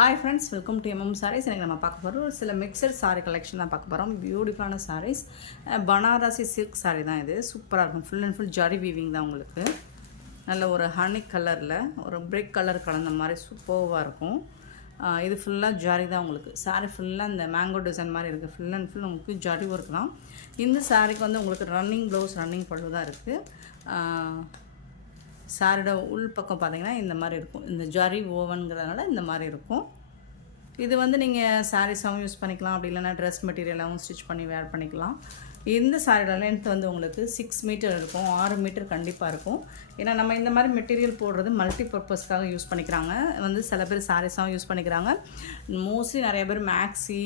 Hi friends, welcome to MM Sarees. இன்னைக்கு நம்ம பார்க்க போறோம் சில மிக்சட் saree கலெக்ஷன் தான் பார்க்க போறோம். பியூட்டிஃபுல்லான sarees. பனாரசி silk saree தான் இது. சூப்பரா இருக்கும். Full and full zari weaving தான் உங்களுக்கு. நல்ல ஒரு ஹனி கலர்ல ஒரு பிரிக் கலர் கலந்த மாதிரி சூப்பர்வா இருக்கும். இது ஃபுல்லா ஜரி தான் உங்களுக்கு. saree ஃபுல்லா இந்த மேங்கோ டிசைன் மாதிரி இருக்கு. ஃபுல் அண்ட் ஃபுல் உங்களுக்கு ஜரி வர்க் தான். இந்த sareeக்கு வந்து உங்களுக்கு ரன்னிங் ப்ளவுஸ் ரன்னிங் பல்லு தான் இருக்கு. சாரியோட உள் பக்கம் பார்த்தீங்கன்னா இந்த மாதிரி இருக்கும். இந்த ஜரி ஓவன்கிறதுனால இந்த மாதிரி இருக்கும். இது வந்து நீங்கள் சாரீஸாகவும் யூஸ் பண்ணிக்கலாம், அப்படி இல்லைனா ட்ரெஸ் மெட்டீரியலாகவும் ஸ்டிச் பண்ணி வேர் பண்ணிக்கலாம். இந்த சாரியோட லென்த் வந்து உங்களுக்கு 6 மீட்டர் இருக்கும், 6 மீட்டர் கண்டிப்பாக இருக்கும். ஏன்னா நம்ம இந்த மாதிரி மெட்டீரியல் போடுறது மல்டி பர்பஸ்க்காக யூஸ் பண்ணிக்கிறாங்க. வந்து சில பேர் சாரீஸாகவும் யூஸ் பண்ணிக்கிறாங்க. மோஸ்ட்லி நிறைய பேர் மேக்ஸி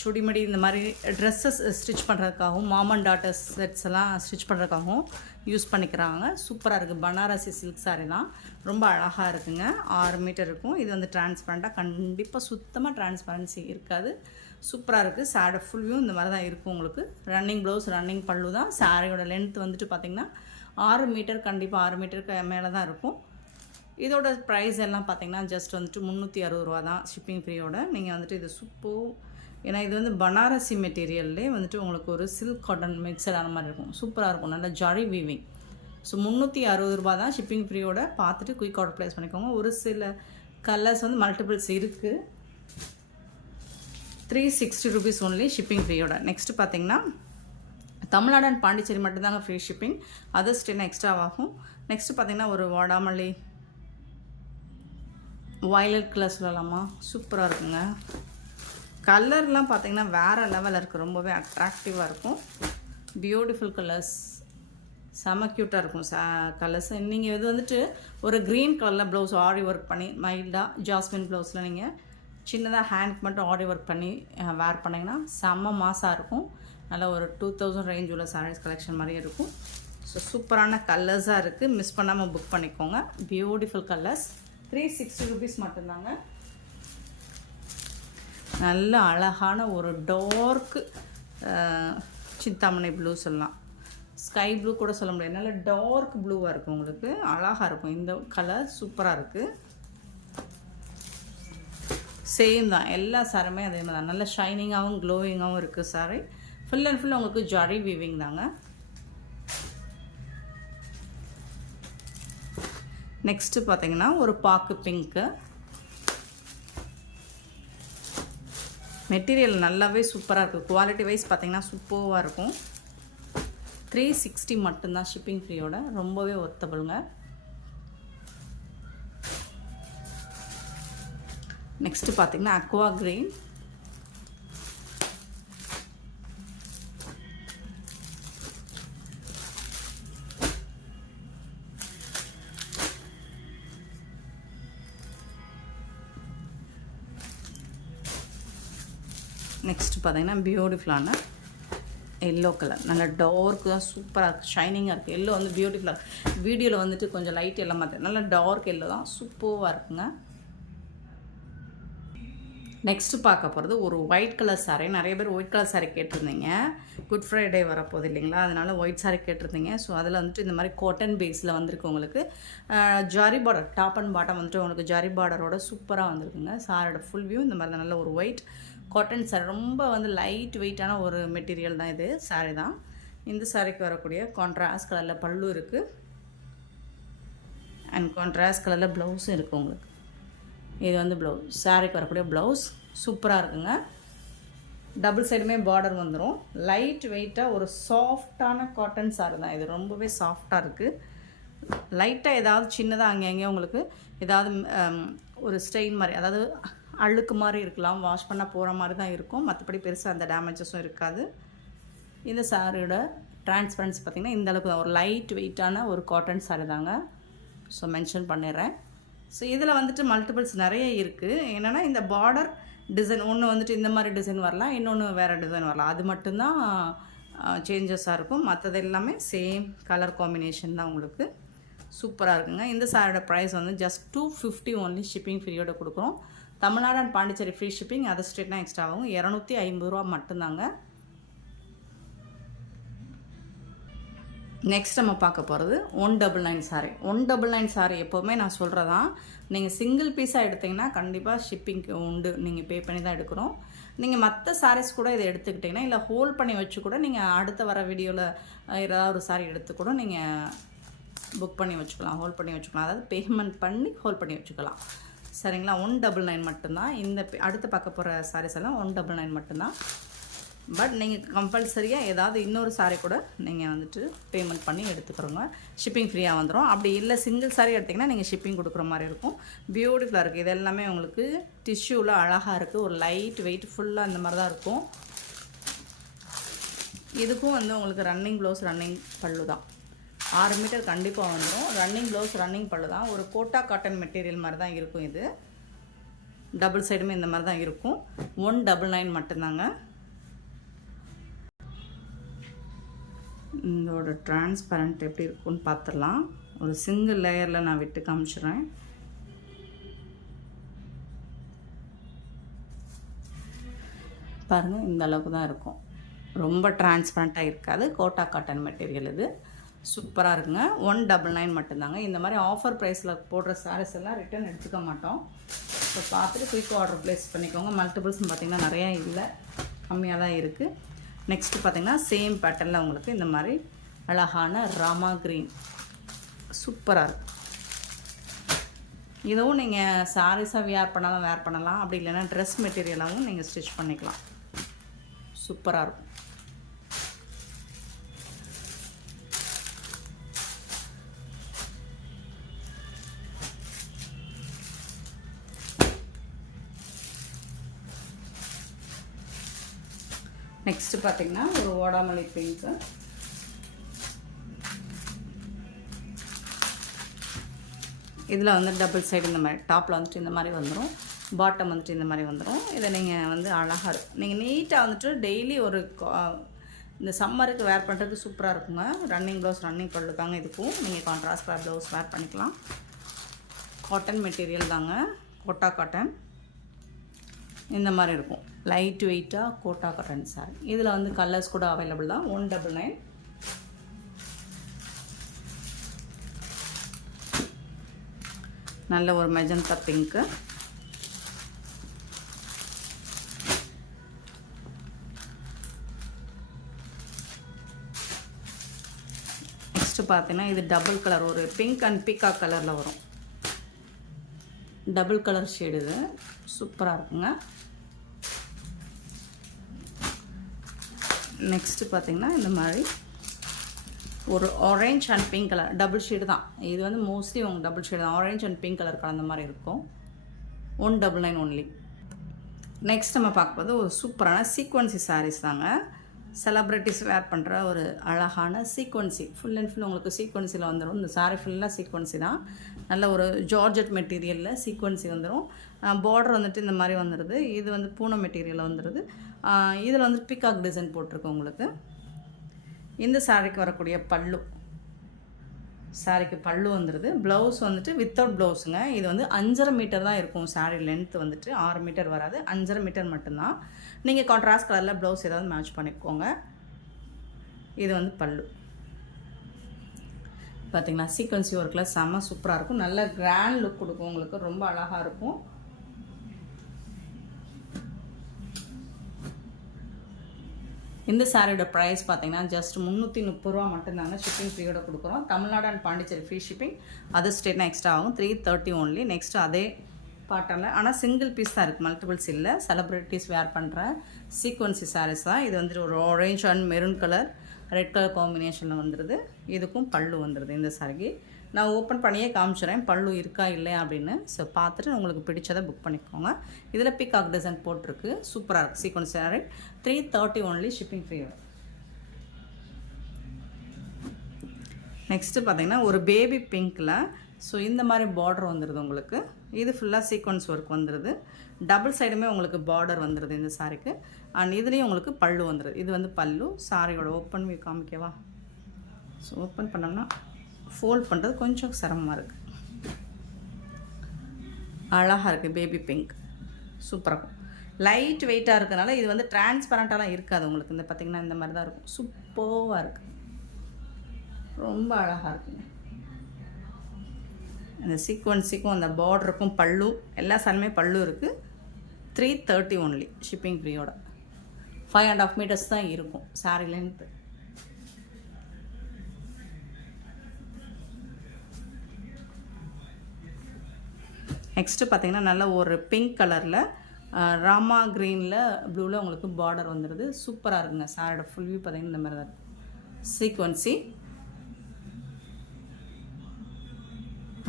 சுடிமடி இந்த மாதிரி ட்ரெஸ்ஸஸ் ஸ்டிச் பண்ணுறதுக்காகவும் மாம் அண்ட் டாட்டர்ஸ் செட்ஸ் எல்லாம் ஸ்டிச் பண்ணுறதுக்காகவும் யூஸ் பண்ணிக்கிறாங்க. சூப்பராக இருக்குது. பனாரசி சில்க் சாரீ தான், ரொம்ப அழகாக இருக்குங்க. 6 மீட்டர் இருக்கும். இது வந்து டிரான்ஸ்பரண்ட்டாக, கண்டிப்பாக சுத்தமாக டிரான்ஸ்பரன்சி இருக்காது. சூப்பராக இருக்குது. சாரி ஃபுல் வியூ இந்த மாதிரி தான் இருக்கும் உங்களுக்கு. ரன்னிங் ப்ளவுஸ் ரன்னிங் பல்லு தான். சாரியோட லென்த் வந்துட்டு பார்த்திங்கன்னா 6 மீட்டர், கண்டிப்பாக 6 மீட்டருக்கு மேலே தான் இருக்கும். இதோட ப்ரைஸ் எல்லாம் பார்த்திங்கன்னா ஜஸ்ட் வந்துட்டு 360 ரூபா தான் ஷிப்பிங் ஃப்ரீயோட. நீங்கள் வந்துட்டு இது சூப்பர், ஏன்னா இது வந்து பனாரசி மெட்டீரியல்லே வந்துட்டு உங்களுக்கு ஒரு சில்க் காட்டன் மிக்சடான மாதிரி இருக்கும். சூப்பராக இருக்கும், நல்ல ஜரி வீவிங். ஸோ 360 ரூபா தான் ஷிப்பிங் ஃப்ரீயோட. பார்த்துட்டு குயிக் ஆர்டர் ப்ளேஸ் பண்ணிக்கோங்க. ஒரு சில கலர்ஸ் வந்து மல்டிபிள்ஸ் இருக்குது. 360 rupees ஒன்லி ஷிப்பிங் ஃப்ரீயோட. நெக்ஸ்ட்டு பார்த்தீங்கன்னா தமிழ்நாடு அண்ட் பாண்டிச்சேரி மட்டும்தாங்க ஃப்ரீ ஷிப்பிங், அதர்ஸ் 10 எக்ஸ்ட்ரா ஆகும். நெக்ஸ்ட்டு பார்த்தீங்கன்னா ஒரு வாடாமல்லி வயலட் கலர் சொல்லலாமா, சூப்பராக இருக்குங்க. கலர்லாம் பார்த்தீங்கன்னா வேறு லெவலில் இருக்குது, ரொம்பவே அட்ராக்டிவாக இருக்கும். பியூட்டிஃபுல் கலர்ஸ், செம க்யூட்டாக இருக்கும் கலர்ஸ். நீங்கள் இது வந்துட்டு ஒரு க்ரீன் கலரில் ப்ளவுஸ் ஆரி ஒர்க் பண்ணி மைல்டாக ஜாஸ்மின் ப்ளவுஸில் நீங்கள் சின்னதாக ஹேண்ட் மட்டும் ஆரி ஒர்க் பண்ணி வேர் பண்ணிங்கன்னா செம்ம மாசாக இருக்கும். நல்லா ஒரு 2000 ரேஞ்ச் உள்ள சாரீஸ் கலெக்ஷன் மாதிரியே இருக்கும். ஸோ சூப்பரான கலர்ஸாக இருக்குது, மிஸ் பண்ணாமல் புக் பண்ணிக்கோங்க. Beautiful colours. 360 rupees மட்டும்தாங்க. நல்ல அழகான ஒரு டார்க்கு சிந்தாமணி ப்ளூ சொல்லலாம், ஸ்கை ப்ளூ கூட சொல்ல முடியாது, நல்ல டார்க் ப்ளூவாக இருக்கும் உங்களுக்கு. அழகாக இருக்கும் இந்த கலர், சூப்பராக இருக்குது. சேம் தான் எல்லா சாரியுமே அதே மாதிரி தான். நல்ல ஷைனிங்காகவும் க்ளோயிங்காகவும் இருக்குது சாரி. ஃபுல் அண்ட் ஃபுல் உங்களுக்கு ஜரி வீவிங் தாங்க. நெக்ஸ்ட்டு பார்த்தீங்கன்னா ஒரு பாக்கு பிங்க்கு மெட்டீரியல் நல்லாவே சூப்பராக இருக்குது. குவாலிட்டி வைஸ் பார்த்தீங்கன்னா சூப்பராக இருக்கும். 360 மட்டும்தான் ஷிப்பிங் ஃப்ரீயோட, ரொம்பவே ஒர்த்தபிளுங்க. நெக்ஸ்ட்டு பார்த்தீங்கன்னா அக்வா க்ரீன். நெக்ஸ்ட் பார்த்தீங்கன்னா பியூட்டிஃபுல்லான எல்லோ கலர், நல்ல டார்க்கு தான், சூப்பராக இருக்குது, ஷைனிங்காக இருக்குது. எல்லோ வந்து பியூட்டிஃபுல்லாக இருக்குது. வீடியோவில் வந்துட்டு கொஞ்சம் லைட் எல்லாம் மாற்றி நல்ல டார்க் எல்லோ தான், சூப்பராக இருக்குங்க. நெக்ஸ்ட்டு பார்க்க போகிறது ஒரு ஒயிட் கலர் சாரீ. நிறைய பேர் ஒயிட் கலர் சாரீ கேட்டிருந்தீங்க. குட் ஃப்ரைடே வரப்போகுது இல்லைங்களா, அதனால் ஒயிட் சாரீ கேட்டிருந்தீங்க. ஸோ அதில் வந்துட்டு இந்த மாதிரி காட்டன் பேஸில் வந்திருக்கு உங்களுக்கு. Zari border, top and bottom வந்துட்டு உங்களுக்கு ஜரி பார்டரோட சூப்பராக வந்திருக்குங்க. சாரியோட ஃபுல் வியூ இந்த மாதிரி நல்ல ஒரு ஒயிட் காட்டன் சாரி, ரொம்ப வந்து லைட் வெயிட்டான ஒரு மெட்டீரியல் தான் இது. சாரீ தான். இந்த சாரிக்கு வரக்கூடிய கான்ட்ராஸ்ட் கலரில் பல்லு இருக்குது அண்ட் கான்ட்ராஸ்ட் கலரில் ப்ளவுஸும் இருக்குது உங்களுக்கு. இது வந்து ப்ளவுஸ், சாரிக்கு வரக்கூடிய ப்ளவுஸ் சூப்பராக இருக்குங்க. டபுள் சைடுமே பார்டர் வந்துடும். லைட் வெயிட்டாக ஒரு சாஃப்டான காட்டன் சாரி தான் இது, ரொம்பவே சாஃப்டாக இருக்குது. லைட்டாக ஏதாவது சின்னதாக அங்கேயும் உங்களுக்கு ஏதாவது ஒரு ஸ்டெயின் மாதிரி, அதாவது அழுக்கு மாதிரி இருக்கலாம், வாஷ் பண்ண போகிற மாதிரி தான் இருக்கும். மற்றபடி பெருசாக அந்த டேமேஜஸும் இருக்காது. இந்த சாரியோட டிரான்ஸ்பரன்சி பார்த்திங்கன்னா இந்த அளவுக்கு தான், ஒரு லைட் வெயிட்டான ஒரு காட்டன் சாரி தாங்க. ஸோ மென்ஷன் பண்ணிடுறேன். ஸோ இதில் வந்துட்டு மல்டிபிள்ஸ் நிறைய இருக்குது. என்னென்னா இந்த பார்டர் டிசைன் ஒன்று வந்துட்டு இந்த மாதிரி டிசைன் வரலாம், இன்னொன்று வேறு டிசைன் வரலாம். அது மட்டும்தான் சேஞ்சஸாக இருக்கும். மற்றது எல்லாமே சேம் கலர் காம்பினேஷன் தான் உங்களுக்கு. சூப்பராக இருக்குங்க. இந்த சாரியோட ப்ரைஸ் வந்து ஜஸ்ட் 250 ஒன்லி ஷிப்பிங் ஃப்ரீயோட கொடுக்குறோம். Tamil Nadu and Pondicherry free shipping, other ஸ்டேட்னா எக்ஸ்ட்ரா ஆகும். 250 ரூபா மட்டும்தாங்க. நெக்ஸ்ட் நம்ம பார்க்க போகிறது 199 சாரீ. 199 சாரீ எப்போவுமே நான் சொல்கிறதான், நீங்கள் சிங்கிள் பீஸாக எடுத்திங்கன்னா கண்டிப்பாக ஷிப்பிங்க்கு உண்டு, நீங்கள் பே பண்ணி தான் எடுக்கிறோம். நீங்கள் மற்ற சாரீஸ் கூட இதை எடுத்துக்கிட்டிங்கன்னா இல்லை ஹோல்ட் பண்ணி வச்சு கூட நீங்கள் அடுத்த வர வீடியோவில் ஏதாவது ஒரு சாரீ எடுத்து கூட நீங்கள் புக் பண்ணி வச்சுக்கலாம், ஹோல்ட் பண்ணி வச்சுக்கலாம். அதாவது பேமெண்ட் பண்ணி ஹோல்ட் பண்ணி வச்சுக்கலாம். சரிங்களா? 199 மட்டும்தான். இந்த அடுத்து பார்க்க போகிற சாரீஸ் எல்லாம் 199 மட்டும்தான். பட் நீங்கள் கம்பல்சரியாக ஏதாவது இன்னொரு சாரீ கூட நீங்கள் வந்துட்டு பேமெண்ட் பண்ணி எடுத்துக்கிறோங்க, ஷிப்பிங் ஃப்ரீயாக வந்துடும். அப்படி இல்லை சிங்கிள் சாரீ எடுத்திங்கன்னா நீங்கள் ஷிப்பிங் கொடுக்குற மாதிரி இருக்கும். பியூட்டிஃபுல்லாக இருக்குது. இது எல்லாமே உங்களுக்கு டிஷ்யூவில் அழகாக இருக்குது. ஒரு லைட் வெயிட் ஃபுல்லாக இந்த மாதிரி தான் இருக்கும். இதுக்கும் வந்து உங்களுக்கு ரன்னிங் ப்ளவுஸ் ரன்னிங் பல்லு தான். 6 மீட்டர் கண்டிப்பாக வந்துடும். ரன்னிங் ப்ளவுஸ் ரன்னிங் பல்லு தான். ஒரு கோட்டா காட்டன் மெட்டீரியல் மாதிரி தான் இருக்கும். இது டபுள் சைடுமே இந்த மாதிரி தான் இருக்கும். 199 மட்டும்தாங்க. இதோட டிரான்ஸ்பரண்ட் எப்படி இருக்குன்னு பார்த்துடலாம். ஒரு சிங்கிள் லேயரில் நான் விட்டு காமிச்சிடுறேன். பாருங்கள், இந்த அளவுக்கு தான் இருக்கும். ரொம்ப டிரான்ஸ்பரண்ட்டாக இருக்காது. கோட்டா காட்டன் மெட்டீரியல் இது. சூப்பராக இருக்குங்க. 199 மட்டும்தாங்க. இந்த மாதிரி ஆஃபர் ப்ரைஸில் போடுற சாரீஸ் எல்லாம் ரிட்டர்ன் எடுத்துக்க மாட்டோம். இப்போ பார்த்துட்டு குயிக் ஆர்டர் ப்ளேஸ் பண்ணிக்கோங்க. மல்டிபிள்ஸ்னு பார்த்திங்கன்னா நிறையா இல்லை, கம்மியாக தான் இருக்குது. நெக்ஸ்ட்டு பார்த்திங்கன்னா சேம் பேட்டர்னில் உங்களுக்கு இந்த மாதிரி அழகான ராமா க்ரீன் சூப்பராக இருக்கும். இதுவும் நீங்கள் சாரீஸாக வேர் பண்ணலாம். அப்படி இல்லைன்னா ட்ரெஸ் மெட்டீரியலாகவும் நீங்கள் ஸ்டிச் பண்ணிக்கலாம். சூப்பராக இருக்கும். நெக்ஸ்ட்டு பார்த்திங்கன்னா ஒரு ஓடாமல்லி பிங்க்கு. இதில் வந்து டபுள் சைடு இந்த மாதிரி டாப்பில் வந்துட்டு இந்த மாதிரி வந்துடும், பாட்டம் வந்துட்டு இந்த மாதிரி வந்துடும். இதை நீங்கள் வந்து அழகாக இருக்கும். நீங்கள் நீட்டாக வந்துட்டு டெய்லி ஒரு இந்த சம்மருக்கு வேர் பண்ணுறதுக்கு சூப்பராக இருக்குங்க. ரன்னிங் ப்ளவுஸ் ரன்னிங் பல்லு தாங்க. இதுக்கும் நீங்கள் கான்ட்ராஸ்ட் கலர் ப்ளவுஸ் வேர் பண்ணிக்கலாம். காட்டன் மெட்டீரியல் தாங்க, கோட்டா காட்டன். இந்த மாதிரி இருக்கும். லைட் வெயிட்டாக கோட்டா காட்டன் சாரி. இதில் வந்து கலர்ஸ் கூட அவைலபிள் தான். 199. நல்ல ஒரு மெஜந்தா பிங்க்கு. நெக்ஸ்ட்டு பார்த்தீங்கன்னா இது டபுள் கலர், ஒரு பிங்க் அண்ட் பீகாக் கலரில் வரும். டபுள் கலர் ஷேடு இது. சூப்பராக இருக்குங்க. நெக்ஸ்ட்டு பார்த்திங்கன்னா இந்த மாதிரி ஒரு orange and pink colour double shade தான். இது வந்து மோஸ்ட்லி உங்களுக்கு டபுள் ஷேடு தான். ஆரஞ்ச் அண்ட் பிங்க் கலர் கலந்த மாதிரி இருக்கும். 199 ஒன்லி. நெக்ஸ்ட் நம்ம பார்க்கும்போது ஒரு சூப்பரான சீக்வன்சி சாரீஸ் தாங்க. செலப்ரிட்டிஸ் வேர் பண்ணுற ஒரு அழகான சீக்வன்சி. ஃபுல் அண்ட் ஃபுல் உங்களுக்கு சீக்வன்சியில் வந்துடும். இந்த சாரீ ஃபுல்லாக சீக்வன்சி தான். நல்ல ஒரு ஜார்ஜெட் மெட்டீரியலில் சீக்வன்சி வந்துடும். பார்டர் வந்துட்டு இந்த மாதிரி வந்துடுது. இது வந்து பூனை மெட்டீரியலில் வந்துடுது. இதில் வந்து பீகாக் டிசைன் போட்டிருக்கு உங்களுக்கு. இந்த சாரீக்கு வரக்கூடிய பல்லு, சாரீக்கு பல்லு வந்துடுது. ப்ளவுஸ் வந்துட்டு வித்தவுட் ப்ளவுஸுங்க. இது வந்து 5.5 மீட்டர் தான் இருக்கும். சாரீ லென்த் வந்துட்டு 6 மீட்டர் வராது, 5.5 மீட்டர் மட்டும்தான். நீங்கள் கான்ட்ராஸ்ட் கலரில் ப்ளவுஸ் ஏதாவது மேட்ச் பண்ணிக்கோங்க. இது வந்து பல்லு பார்த்திங்கன்னா சீக்வன்சி ஒர்க்கில் செம்ம சூப்பராக இருக்கும். நல்ல கிராண்ட் லுக் கொடுக்கும் உங்களுக்கு. ரொம்ப அழகாக இருக்கும். இந்த சாரியோட ப்ரைஸ் பார்த்தீங்கன்னா ஜஸ்ட் 330 ரூபா மட்டும்தாங்க. ஷிப்பிங் ஃப்ரீயோட கொடுக்குறோம். Tamil Nadu and Pondicherry free shipping. Other ஸ்டேட்னா எக்ஸ்ட்ரா ஆகும். 330 ஒன்லி. நெக்ஸ்ட் அதே பாட்டனில் ஆனால் சிங்கிள் பீஸ் தான் இருக்குது, மல்டிபிள்ஸ் இல்லை. செலிப்ரிட்டிஸ் வேர் பண்ணுற சீக்வன்சி சாரீஸ் தான். இது வந்துட்டு ஒரு orange and maroon colour red colour காம்பினேஷனில் வந்துடுது. இதுக்கும் பல்லு வந்துடுது. இந்த சாரிக்கு நான் ஓப்பன் பண்ணியே காமிச்சிடுறேன் பல்லு இருக்கா இல்லையா அப்படின்னு. ஸோ பார்த்துட்டு உங்களுக்கு பிடிச்சதை புக் பண்ணிக்கோங்க. இதில் பீகாக் டிசைன் போட்டிருக்கு. சூப்பராக இருக்குது. Sequence sorry 330 only. Shipping free. Next பார்த்தீங்கன்னா ஒரு பேபி பிங்க்கில் ஸோ இந்த மாதிரி பார்டர் வந்துடுது உங்களுக்கு. இது ஃபுல்லாக சீக்வன்ஸ் ஒர்க் வந்துடுது. டபுள் சைடுமே உங்களுக்கு பார்டர் வந்துடுது இந்த சாரிக்கு. அண்ட் இதுலேயும் உங்களுக்கு பல்லு வந்துடுது. இது வந்து பல்லு. சாரியோட ஓப்பன் வியூ காமிக்கவா? ஸோ ஓப்பன் பண்ணோம்னா ஃபோல்ட் பண்ணுறது கொஞ்சம் சிரமமாக இருக்குது. அழகாக இருக்குது. பேபி பிங்க் சூப்பராக இருக்கும். லைட் வெயிட்டாக இருக்கிறதுனால இது வந்து டிரான்ஸ்பரண்ட்டாலாம் இருக்காது உங்களுக்கு. இந்த பார்த்திங்கன்னா இந்த மாதிரி தான் இருக்கும். சூப்பராக இருக்குது. ரொம்ப அழகாக இருக்குங்க. அந்த சீக்வன்ஸுக்கும் அந்த பார்டருக்கும் பல்லு, எல்லா சாரியுமே பல்லு இருக்குது. 330 ஒன்லி, ஷிப்பிங் ஃப்ரீயோட. 5.5 மீட்டர்ஸ் தான் இருக்கும் சாரி லென்த்து. நெக்ஸ்ட்டு பார்த்தீங்கன்னா நல்ல ஒரு பிங்க் கலரில் ராமா க்ரீனில் ப்ளூவில் உங்களுக்கு பார்டர் வந்துடுது. சூப்பராக இருக்குங்க. சாரியோட ஃபுல் வியூ பார்த்தீங்கன்னா இந்த மாதிரி தான் இருக்கும். சீக்வன்சி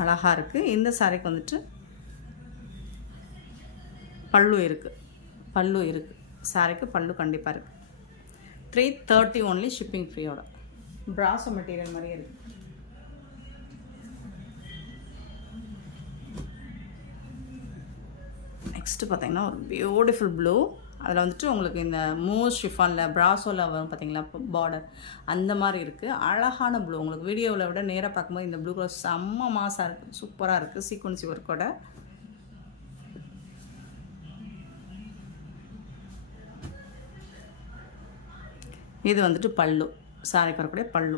அழகாக இருக்குது. இந்த சாரிக்கு வந்துட்டு பல்லு இருக்குது. சாரிக்கு பல்லு கண்டிப்பாக இருக்குது. 330 ஒன்லி, ஷிப்பிங் ஃப்ரீயோட. பிராசோ மெட்டீரியல் மாதிரியே இருக்குது. நெக்ஸ்ட்டு பார்த்தீங்கன்னா ஒரு பியூட்டிஃபுல் ப்ளூ. அதில் வந்துட்டு உங்களுக்கு இந்த மூஸ் ஷிஃபானில் பிராசோவில் வரும் பார்த்தீங்களா பார்டர், அந்த மாதிரி இருக்குது. அழகான ப்ளூ. உங்களுக்கு வீடியோவில் விட நேராக பார்க்கும்போது இந்த ப்ளூ கலர் செம்ம மாசாக இருக்குது. சூப்பராக இருக்குது. சீக்வன்சி ஒர்க்கோட. இது வந்துட்டு பல்லு. சாரிக்கு வரக்கூடிய பல்லு.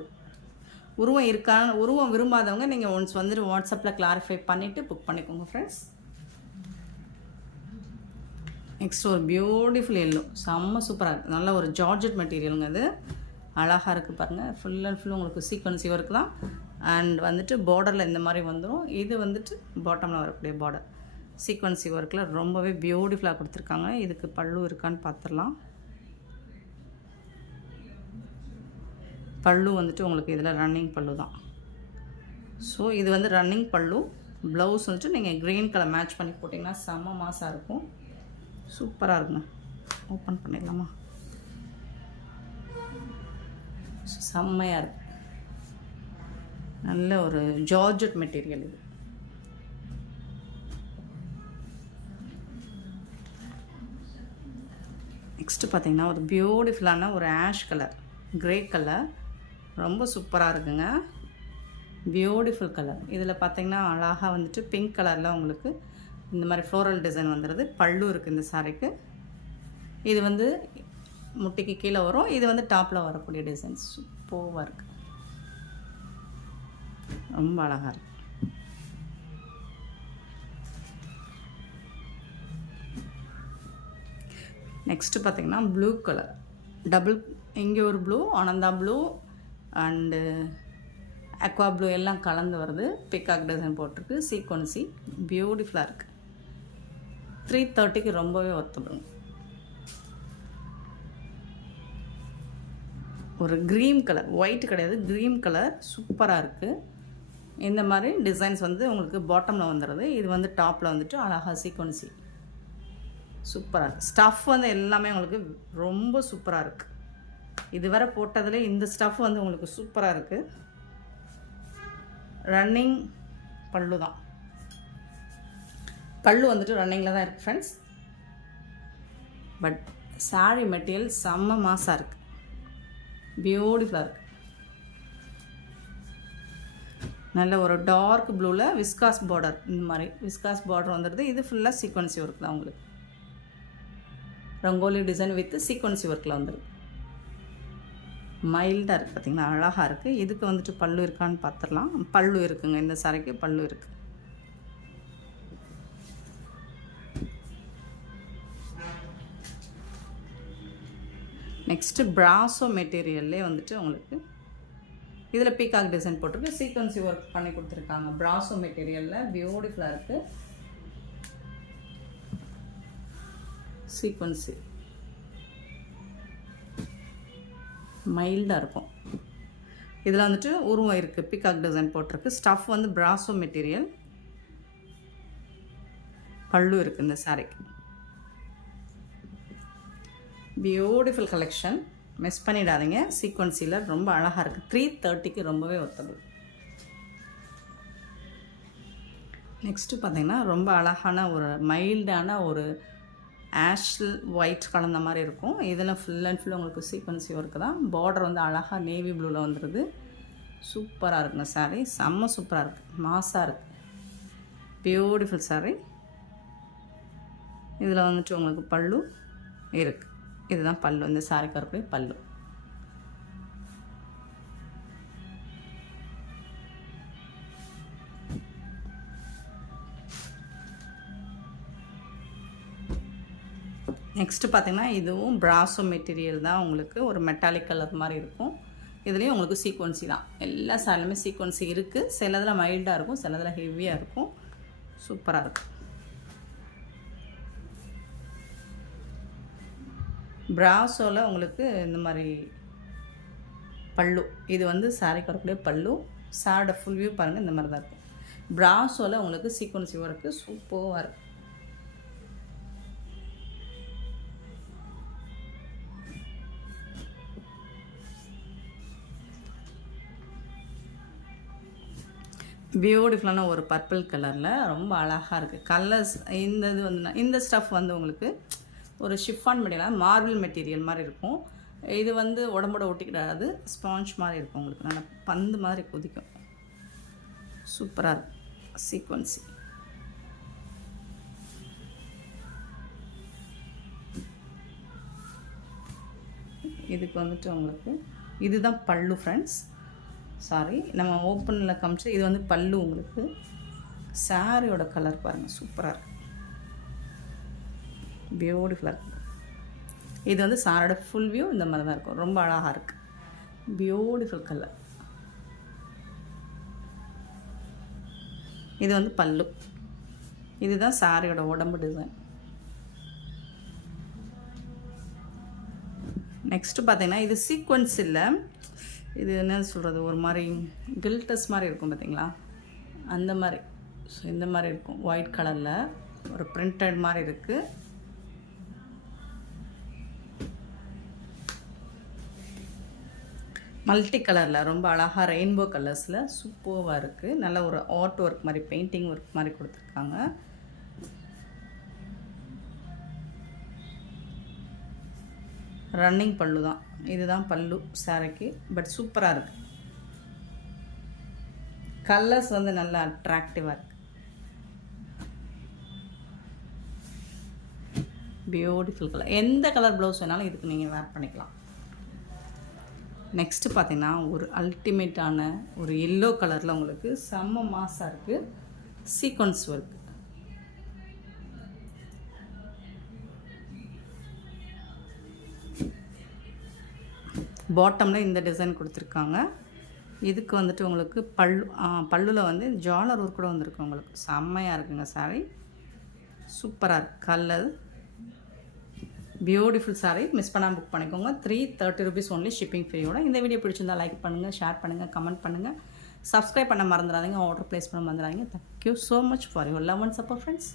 உருவம் விரும்பாதவங்க நீங்கள் ஒன்ஸ் வந்துட்டு வாட்ஸ்அப்பில் கிளாரிஃபை பண்ணிவிட்டு புக் பண்ணிக்கோங்க ஃப்ரெண்ட்ஸ். நெக்ஸ்ட் ஒரு பியூட்டிஃபுல் எல்லோ. செம்ம சூப்பராக இருக்குது. நல்ல ஒரு ஜார்ஜெட் மெட்டீரியலுங்க. அது அழகாக இருக்குது பாருங்கள். ஃபுல் அண்ட் ஃபுல் உங்களுக்கு சீக்வன்சி ஒர்க் தான். அண்ட் வந்துட்டு பார்டரில் இந்த மாதிரி வந்துடும். இது வந்துட்டு பாட்டமில் வரக்கூடிய பார்டர். சீக்வன்சி ஒர்க்கில் ரொம்பவே பியூட்டிஃபுல்லாக கொடுத்துருக்காங்க. இதுக்கு பல்லு இருக்கான்னு பார்த்துடலாம். பல்லு வந்துட்டு உங்களுக்கு இதில் ரன்னிங் பல்லு தான். ஸோ இது வந்து ரன்னிங் பல்லு. ப்ளவுஸ் வந்துட்டு நீங்கள் க்ரீன் கலர் மேட்ச் பண்ணி போட்டிங்கன்னா செம்ம மாசாக இருக்கும். சூப்பராக இருக்குங்க. ஓப்பன் பண்ணிடலாமா? செம்மையாக இருக்கு. நல்ல ஒரு ஜார்ஜெட் மெட்டீரியல் இது. நெக்ஸ்ட்டு பார்த்தீங்கன்னா ஒரு பியூட்டிஃபுல்லான ஒரு ஆஷ் கலர், க்ரே கலர். ரொம்ப சூப்பராக இருக்குங்க. Beautiful colour. இதில் பார்த்தீங்கன்னா அழகாக வந்துட்டு பிங்க் கலரில் உங்களுக்கு இந்த மாதிரி ஃப்ளோரல் டிசைன் வந்துடுது. பல்லு இருக்குது இந்த சாரிக்கு. இது வந்து முட்டிக்கு கீழே வரும். இது வந்து டாப்பில் வரக்கூடிய டிசைன்ஸ். சூப்பராக இருக்குது. ரொம்ப அழகாக இருக்குது. நெக்ஸ்ட்டு பார்த்திங்கன்னா ப்ளூ கலர். டபுள், இங்கே ஒரு blue, Ananda blue and Aqua blue எல்லாம் கலந்து வருது. பிக்காக் டிசைன் போட்டிருக்கு. சீக்வன்சி பியூட்டிஃபுல்லாக இருக்குது. 330க்கு ரொம்பவே ஒர்த்தபுள். ஒரு க்ரீன் கலர், ஒயிட் கிடையாது, க்ரீன் கலர். சூப்பராக இருக்குது. இந்த மாதிரி டிசைன்ஸ் வந்து உங்களுக்கு பாட்டமில் வந்துடுது. இது வந்து டாப்பில் வந்துட்டு அழகாக சீக்வன்சி. சூப்பராக இருக்குது. ஸ்டஃப் வந்து எல்லாமே உங்களுக்கு ரொம்ப சூப்பராக இருக்குது. இதுவரை போட்டதில் இந்த ஸ்டஃப் வந்து உங்களுக்கு சூப்பராக இருக்குது. ரன்னிங் பல்லு தான். பல்லு வந்துட்டு ரன்னிங்கில் தான் இருக்குது ஃப்ரெண்ட்ஸ். பட் சாரி மெட்டீரியல் செம்ம மாசாக இருக்குது. பியூட்டிஃபுல்லாக இருக்குது. நல்ல ஒரு டார்க் ப்ளூவில் விஸ்காஸ் பார்டர். இந்த மாதிரி விஸ்காஸ் பார்டர் வந்துடுது. இது ஃபுல்லாக சீக்வன்சி ஒர்க் தான் உங்களுக்கு. ரங்கோலி டிசைன் வித் சீக்வன்சி ஒர்க்கில் வந்துடுது. மைல்டாக இருக்குது. பார்த்திங்கன்னா அழகாக இருக்குது. இதுக்கு வந்துட்டு பல்லு இருக்கான்னு பார்த்துடலாம். பல்லு இருக்குங்க. இந்த சாரிக்கு பல்லு இருக்குது. நெக்ஸ்ட்டு பிராசோ மெட்டீரியல்லே வந்துட்டு உங்களுக்கு இதில் பீகாக் டிசைன் போட்டிருக்கு. சீக்வன்சி ஒர்க் பண்ணி கொடுத்துருக்காங்க. பிராசோ மெட்டீரியலில் பியூட்டிஃபுல்லாக இருக்குது. சீக்வன்சி மைல்டாக இருக்கும். இதில் வந்துட்டு உருவம் இருக்குது. பீகாக் டிசைன் போட்டிருக்கு. ஸ்டஃப் வந்து பிராசோ மெட்டீரியல். பல்லு இருக்குது இந்த சாரிக்கு. Beautiful collection. மிஸ் பண்ணிடாதீங்க. சீக்வன்சியில் ரொம்ப அழகாக இருக்குது. 330க்கு ரொம்பவே ஒர்த்தபுள். நெக்ஸ்ட்டு பார்த்திங்கன்னா ரொம்ப அழகான ஒரு மைல்டான ஒரு ஆஷில் ஒயிட் கலந்த மாதிரி இருக்கும். இதில் ஃபுல் அண்ட் ஃபுல் உங்களுக்கு சீக்வன்சி ஒர்க்கு தான். பார்டர் வந்து அழகாக நேவி ப்ளூவில் வந்துடுது. சூப்பராக இருக்குங்க சாரீ. செம்ம சூப்பராக இருக்குது. மாசாக இருக்குது. பியூட்டிஃபுல் சாரீ. இதில் வந்துட்டு உங்களுக்கு பல்லு இருக்குது. இதுதான் பல்லு. இந்த சாரிக்கு வரக்கூடிய பல்லு. நெக்ஸ்ட்டு பார்த்திங்கன்னா இதுவும் பிராசோ மெட்டீரியல் தான், உங்களுக்கு ஒரு மெட்டாலிக் கலர் மாதிரி இருக்கும். இதுலேயும் உங்களுக்கு சீக்வன்சி தான், எல்லா சாரிலுமே சீக்வன்சி இருக்குது. சிலதில் மைல்டாக இருக்கும், சிலதில் ஹெவியாக இருக்கும். சூப்பராக இருக்கும். பிராசோவில் உங்களுக்கு இந்த மாதிரி பல்லு, இது வந்து சாரிக்கு வரக்கூடிய பல்லு. சாரோட ஃபுல் வியூ பாருங்கள், இந்த மாதிரி தான் இருக்கும். பிராசோவில் உங்களுக்கு சீக்வன்சி ஒர்க்கு சூப்பராக இருக்கும். பியூட்டிஃபுல்லான ஒரு பர்பிள் கலரில் ரொம்ப அழகாக இருக்குது கலர்ஸ். இந்த இது வந்து இந்த ஸ்டஃப் வந்து உங்களுக்கு ஒரு ஷிஃபான் மெட்டீரியல், மார்பிள் மெட்டீரியல் மாதிரி இருக்கும். இது வந்து உடம்போட ஒட்டிக்கிடாது, ஸ்பாஞ்ச் மாதிரி இருக்கும். உங்களுக்கு நல்லா பந்து மாதிரி கொதிக்கும். சூப்பராக இருக்கும் சீக்வன்சி. இதுக்கு வந்துட்டு உங்களுக்கு இதுதான் பல்லு ஃப்ரெண்ட்ஸ். சாரி, நம்ம ஓப்பனில் காமிச்சு இது வந்து பல்லு. உங்களுக்கு சாரியோட கலர் பாருங்கள், சூப்பராக இருக்குது, பியூட்டிஃபுல்லாக இருக்குது. இது வந்து சாரியோட ஃபுல் வியூ இந்த மாதிரி தான் இருக்கும். ரொம்ப அழகாக இருக்குது, பியூட்டிஃபுல் கலர். இது வந்து பல்லு, இதுதான் சாரியோட உடம்பு டிசைன். நெக்ஸ்ட்டு பார்த்தீங்கன்னா இது சீக்வன்ஸ் இல்லை, இது என்ன சொல்கிறது, ஒரு மாதிரி கில்டஸ் மாதிரி இருக்கும் பார்த்தீங்களா, அந்த மாதிரி. ஸோ இந்த மாதிரி இருக்கும், ஒயிட் கலரில் ஒரு பிரிண்டட் மாதிரி இருக்குது. மல்டி கலரில் ரொம்ப அழகாக ரெயின்போ கலர்ஸில் சூப்பராக இருக்குது. நல்ல ஒரு ஆர்ட் ஒர்க் மாதிரி, பெயிண்டிங் ஒர்க் மாதிரி கொடுத்துருக்காங்க. ரன்னிங் பல்லு தான், இதுதான் பல்லு சாரிக்கு. பட் சூப்பராக இருக்குது, கலர்ஸ் வந்து நல்லா அட்ராக்டிவாக இருக்குது, பியூட்டிஃபுல் கலர். எந்த கலர் ப்ளவுஸ் வேணாலும் இதுக்கு நீங்கள் வேர் பண்ணிக்கலாம். நெக்ஸ்ட்டு பார்த்தீங்கன்னா ஒரு அல்டிமேட்டான ஒரு எல்லோ கலரில் உங்களுக்கு செம்ம மாசாக இருக்குது, சீக்வன்ஸ் ஒர்க். பாட்டமில் இந்த டிசைன் கொடுத்துருக்காங்க. இதுக்கு வந்துட்டு உங்களுக்கு பல்லுவில் வந்து ஜாலர் ஒர்க் கூட வந்துருக்கு. உங்களுக்கு செம்மையாக இருக்குங்க சாரி, சூப்பராக இருக்குது. கலர் பியூட்டிஃபுல் சாரி, மிஸ் பண்ணாமல் புக் பண்ணிக்கோங்க. 330 rupees ஒன்லி, ஷிப்பிங் ஃப்ரீயோட. இந்த வீடியோ பிடிச்சிருந்தால் லைக் பண்ணுங்கள், ஷேர் பண்ணுங்கள், கமெண்ட் பண்ணுங்கள், சப்ஸ்கிரைப் பண்ண மறந்துடாதீங்க, ஆர்டர் ப்ளேஸ் பண்ண மறந்துடாதீங்க. Thank you so much for your love and support friends.